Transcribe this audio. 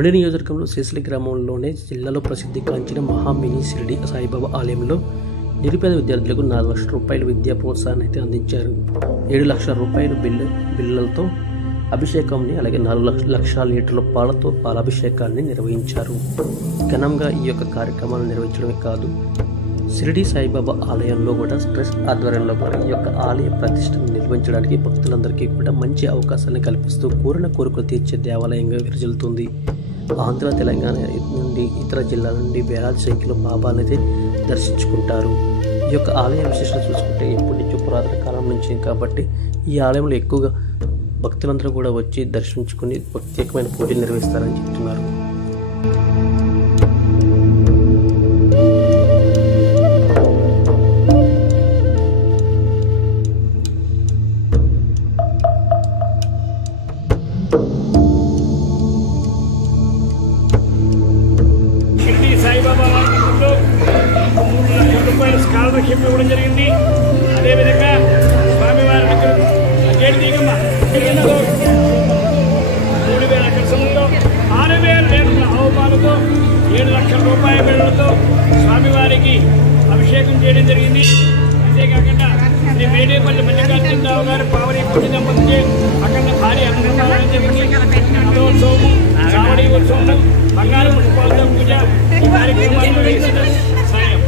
ఉండి నియోజకవర్గంలో శ్రీశైలం గ్రామంలోనే జిల్లాలో ప్రసిద్ధిగాంచిన మహామిని షిరిడి సాయిబాబా ఆలయంలో నిరుపేద విద్యార్థులకు 4 లక్షల రూపాయల విద్యా ప్రోత్సాహాన్ని అయితే అందించారు. 7 లక్షల రూపాయల బిళ్ళలతో అభిషేకాన్ని, అలాగే 4 లక్షల లీటర్ల పాలతో పాలాభిషేకాన్ని నిర్వహించారు. ఘనంగా ఈ యొక్క కార్యక్రమాలు నిర్వహించడమే కాదు, షిరిడి సాయిబాబా ఆలయంలో కూడా ట్రస్ట్ ఆధ్వర్యంలో కూడా ఈ యొక్క ఆలయ ప్రతిష్టను నిర్వహించడానికి భక్తులందరికీ కూడా మంచి అవకాశాన్ని కల్పిస్తూ కోరిన కోరికలు తీర్చే దేవాలయంగా విరజిల్లుతుంది. ఆంధ్ర, తెలంగాణ నుండి ఇతర జిల్లాల నుండి వేలాది సంఖ్యలో బాబానైతే దర్శించుకుంటారు. ఈ యొక్క ఆలయ విశేషత చూసుకుంటే ఎప్పటి నుంచో పురాతన కాలం నుంచి కాబట్టి ఈ ఆలయంలో ఎక్కువగా భక్తులందరూ కూడా వచ్చి దర్శించుకుని ప్రత్యేకమైన పూజలు నిర్వహిస్తారని చెప్తున్నారు. షిరిడి సాయిబాబా వారికి 3 లక్షల రూపాయల స్కాలర్షిప్ ఇవ్వడం జరిగింది. అదేవిధంగా స్వామివారి గేడిదీగమ్మ 3,000 ఖర్చులతో 6,000 లీటర్ల ఆవుపాలతో 7 లక్షల రూపాయల బిళ్ళలతో స్వామివారికి అభిషేకం చేయడం జరిగింది. అంతేకాకుండా శ్రీ మేడేపల్లి మల్లికార్జునరావు గారు పావని పూజ దంపతికి అక్కడ భారీ అన్నదానం చెప్పి రథోత్సవము, శ్రావణి ఉత్సవము, బంగారు పుష్పాలతో పూజ ఈ కార్యక్రమాల్లో వేసిన సాయం.